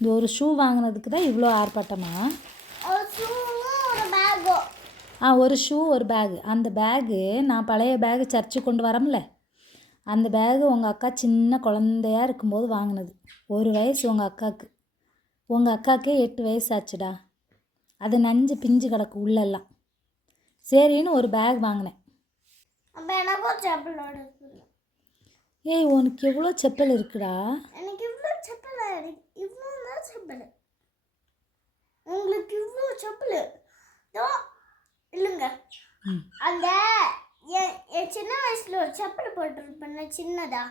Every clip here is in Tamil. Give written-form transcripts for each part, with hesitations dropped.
இந்த ஒரு ஷூ வாங்கினதுக்கு தான் இவ்வளோ ஆர்ப்பாட்டமா? ஒரு ஷூ ஒரு பேகு. அந்த பேகு நான் பழைய பேகு சர்ச்சு கொண்டு வரம்ல, அந்த பேகு உங்கள் அக்கா சின்ன குழந்தையாக இருக்கும்போது வாங்கினது. 1 வயசு உங்கள் அக்காவுக்கு. உங்கள் அக்காவுக்கே 8 வயசு ஆச்சுடா. அது நஞ்சு பிஞ்சு கிடக்கு உள்ளெல்லாம். சரின்னு ஒரு பேக் வாங்கினேன். ஏய், உனக்கு எவ்வளோ செப்பல் இருக்குடா? எனக்கு இவ்வளோ செப்பல், இவ்வளோ செப்பல், உங்களுக்கு இவ்வளோ செப்பல் இல்லைங்க. அந்த என் சின்ன வயசுல ஒரு செப்பல் போட்டிருப்பேன் சின்னதா,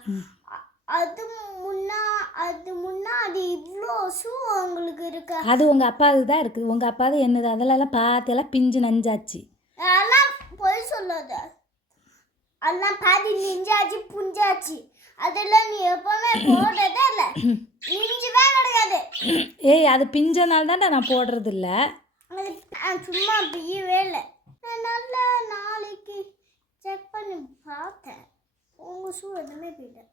அது முன்னாடி இவ்வளோ ஷூ உங்களுக்கு இருக்கு. அது உங்கள் அப்பாது தான் இருக்குது. உங்கள் அப்பாது என்னது? அதெல்லாம் பார்த்தெல்லாம் பிஞ்சு நஞ்சாச்சு. அதெல்லாம் பொய் சொல்லாத. அதெல்லாம் பாதி நெஞ்சாச்சு புஞ்சாச்சு. அதெல்லாம் நீ எப்பவுமே போடுறதே இல்லை. நெஞ்சுவே கிடையாது. ஏய், அது பிஞ்சனால தான்டா நான் போடுறது இல்லை. அது சும்மா பியவே இல்லை. நான் நல்லா நாளைக்கு செக் பண்ணி பார்த்தேன். உங்கள் ஷூ எதுவுமே போயிட்டேன்.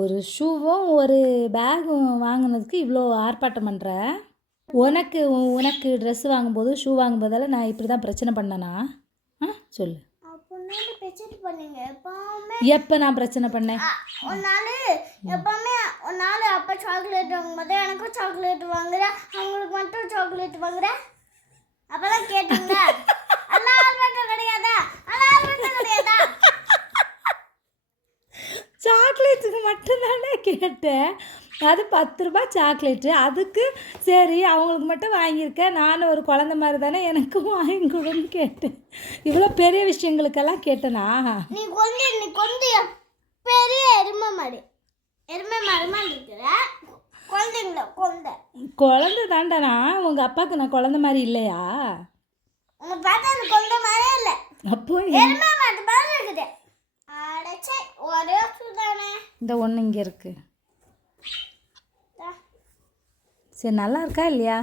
ஒரு ஷூவும் ஒரு பேகும் வாங்கினதுக்கு இவ்வளோ ஆர்ப்பாட்டம் பண்ணுற? உனக்கு ட்ரெஸ் வாங்கும்போது ஷூ வாங்கும்போதெல்லாம் நான் இப்படி தான் பிரச்சனை பண்ணேனா? சொல்லு. பிரச்சனை பண்ணீங்க எப்போ நான் பிரச்சனை பண்ணேன்? ஒரு நாள் அப்பா சாக்லேட் வாங்கும்போது எனக்கும் சாக்லேட் வாங்குற, அவங்களுக்கு மட்டும் சாக்லேட் வாங்குற. அப்பதான் கேட்டீங்க கிடையாதா? கிடையாதா? சாக்லேட்டுக்கு மட்டும்தானே கேட்டேன். அது 10 ரூபாய் சாக்லேட்டு. அதுக்கு சரி அவங்களுக்கு மட்டும் வாங்கியிருக்கேன், நானும் ஒரு குழந்த மாதிரி தானே எனக்கும் வாங்கி கொடுன்னு கேட்டேன். இவ்வளோ பெரிய விஷயங்களுக்கெல்லாம் கேட்டேனா? நீ கொண்டு பெரிய எருமை மாடு இருக்கிற குழந்தை தாண்டனா? உங்கள் அப்பாவுக்கு நான் குழந்த மாதிரி இல்லையா? உங்க பார்த்தா கொண்ட மாதிரியே இல்லை. அப்போ எருமை மாடு மாதிரி இருக்குது. அடச்சே, ஒரே சுதானே. இந்த ஒன்று இங்கே இருக்குது. சரி, நல்லா இருக்கா இல்லையா?